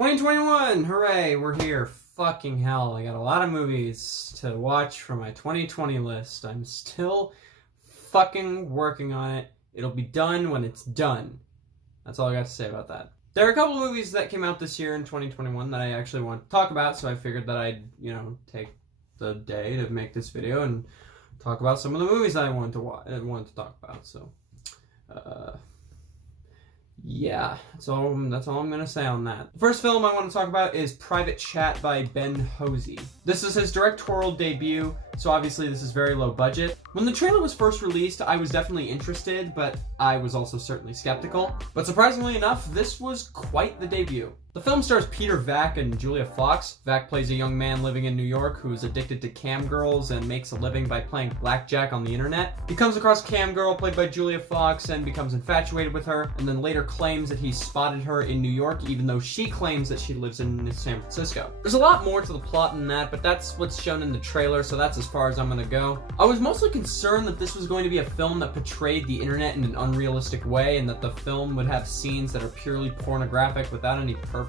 2021! Hooray, we're here. Fucking hell, I got a lot of movies to watch for my 2020 list. I'm still fucking working on it. It'll be done when it's done. That's all I got to say about that. There are a couple movies that came out this year in 2021 that I actually want to talk about, so I figured that I'd, take the day to make this video and talk about some of the movies that I wanted to talk about. So, yeah, that's all I'm gonna say on that. The first film I want to talk about is Private Chat by Ben Hosey. This is his directorial debut, so obviously this is very low budget. When the trailer was first released, I was definitely interested, but I was also certainly skeptical. But surprisingly enough, this was quite the debut. The film stars Peter Vack and Julia Fox. Vack plays a young man living in New York who is addicted to cam girls and makes a living by playing blackjack on the internet. He comes across a cam girl played by Julia Fox and becomes infatuated with her, and then later claims that he spotted her in New York even though she claims that she lives in San Francisco. There's a lot more to the plot than that, but that's what's shown in the trailer, so that's as far as I'm gonna go. I was mostly concerned that this was going to be a film that portrayed the internet in an unrealistic way and that the film would have scenes that are purely pornographic without any purpose.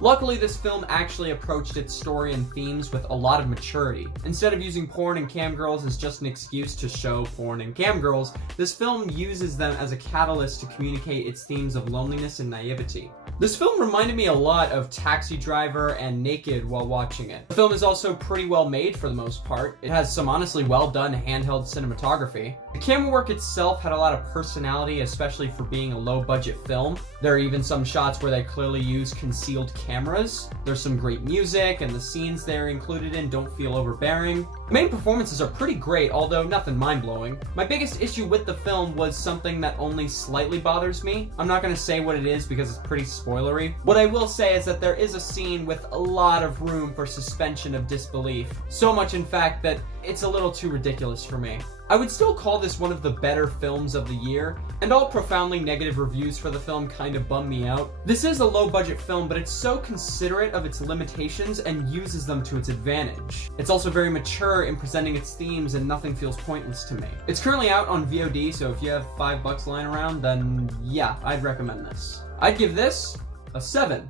Luckily, this film actually approached its story and themes with a lot of maturity. Instead of using porn and cam girls as just an excuse to show porn and cam girls, this film uses them as a catalyst to communicate its themes of loneliness and naivety. This film reminded me a lot of Taxi Driver and Naked while watching it. The film is also pretty well made for the most part. It has some honestly well done handheld cinematography. The camera work itself had a lot of personality, especially for being a low budget film. There are even some shots where they clearly use concealed cameras. There's some great music, and the scenes they're included in don't feel overbearing. The main performances are pretty great, although nothing mind-blowing. My biggest issue with the film was something that only slightly bothers me. I'm not going to say what it is because it's pretty spoilery. What I will say is that there is a scene with a lot of room for suspension of disbelief. So much, in fact, that it's a little too ridiculous for me. I would still call this one of the better films of the year, and all profoundly negative reviews for the film kind of bum me out. This is a low-budget film, but it's so considerate of its limitations and uses them to its advantage. It's also very mature in presenting its themes, and nothing feels pointless to me. It's currently out on VOD, so if you have $5 lying around, then yeah, I'd recommend this. I'd give this a 7.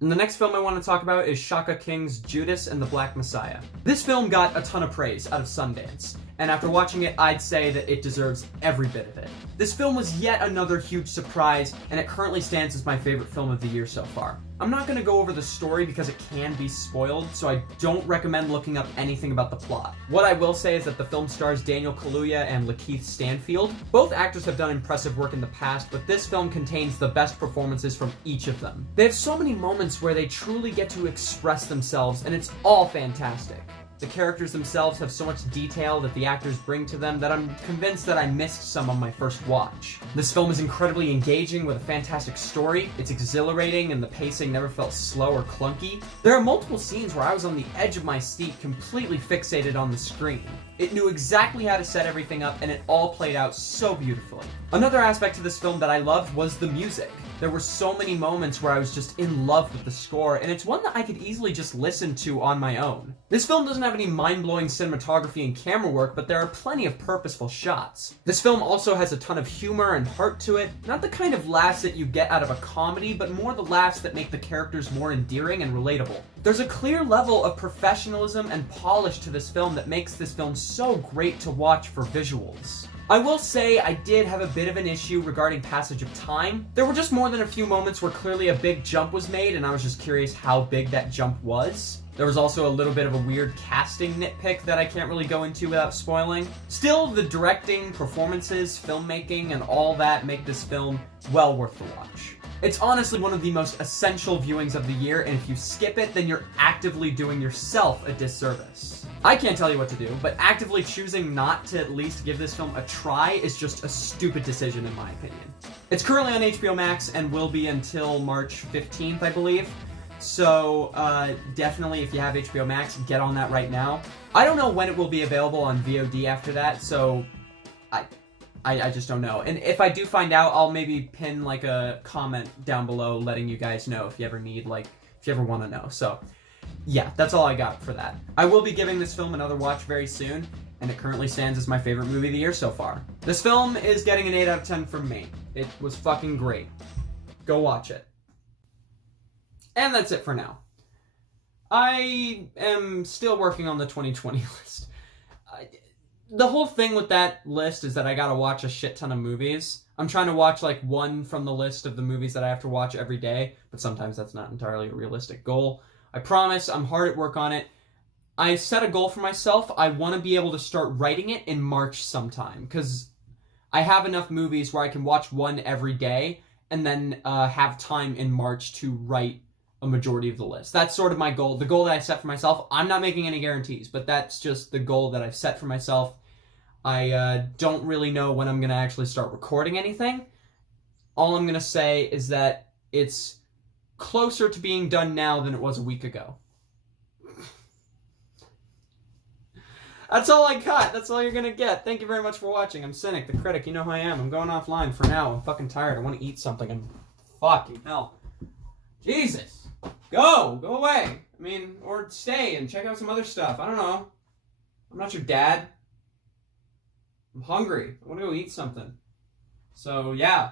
And the next film I want to talk about is Shaka King's Judas and the Black Messiah. This film got a ton of praise out of Sundance, and after watching it, I'd say that it deserves every bit of it. This film was yet another huge surprise, and it currently stands as my favorite film of the year so far. I'm not going to go over the story because it can be spoiled, so I don't recommend looking up anything about the plot. What I will say is that the film stars Daniel Kaluuya and Lakeith Stanfield. Both actors have done impressive work in the past, but this film contains the best performances from each of them. They have so many moments where they truly get to express themselves, and it's all fantastic. The characters themselves have so much detail that the actors bring to them that I'm convinced that I missed some on my first watch. This film is incredibly engaging with a fantastic story, it's exhilarating, and the pacing never felt slow or clunky. There are multiple scenes where I was on the edge of my seat, completely fixated on the screen. It knew exactly how to set everything up, and it all played out so beautifully. Another aspect to this film that I loved was the music. There were so many moments where I was just in love with the score, and it's one that I could easily just listen to on my own. This film doesn't have any mind-blowing cinematography and camera work, but there are plenty of purposeful shots. This film also has a ton of humor and heart to it, not the kind of laughs that you get out of a comedy, but more the laughs that make the characters more endearing and relatable. There's a clear level of professionalism and polish to this film that makes this film so great to watch for visuals. I will say I did have a bit of an issue regarding passage of time. There were just more than a few moments where clearly a big jump was made, and I was just curious how big that jump was. There was also a little bit of a weird casting nitpick that I can't really go into without spoiling. Still, the directing, performances, filmmaking, and all that make this film well worth the watch. It's honestly one of the most essential viewings of the year, and if you skip it, then you're actively doing yourself a disservice. I can't tell you what to do, but actively choosing not to at least give this film a try is just a stupid decision in my opinion. It's currently on HBO Max and will be until March 15th, I believe. So definitely, if you have HBO Max, get on that right now. I don't know when it will be available on VOD after that, so I just don't know. And if I do find out, I'll maybe pin like a comment down below letting you guys know if you ever need, if you ever want to know. So yeah, that's all I got for that. I will be giving this film another watch very soon, and it currently stands as my favorite movie of the year so far. This film is getting an 8 out of 10 from me. It was fucking great. Go watch it. And that's it for now. I am still working on the 2020 list. The whole thing with that list is that I gotta watch a shit ton of movies. I'm trying to watch like one from the list of the movies that I have to watch every day, but sometimes that's not entirely a realistic goal. I promise I'm hard at work on it. I set a goal for myself. I want to be able to start writing it in March sometime, because I have enough movies where I can watch one every day and then have time in March to write a majority of the list. That's sort of my goal. The goal that I set for myself. I'm not making any guarantees, but that's just the goal that I've set for myself. I don't really know when I'm going to actually start recording anything. All I'm going to say is that it's closer to being done now than it was a week ago. That's all I got. That's all you're going to get. Thank you very much for watching. I'm Cynic, the Critic. You know who I am. I'm going offline for now. I'm fucking tired. I want to eat something. I'm fucking hell. Jesus. Go away. I mean, or stay and check out some other stuff. I don't know. I'm not your dad. I'm hungry. I want to go eat something. So, yeah.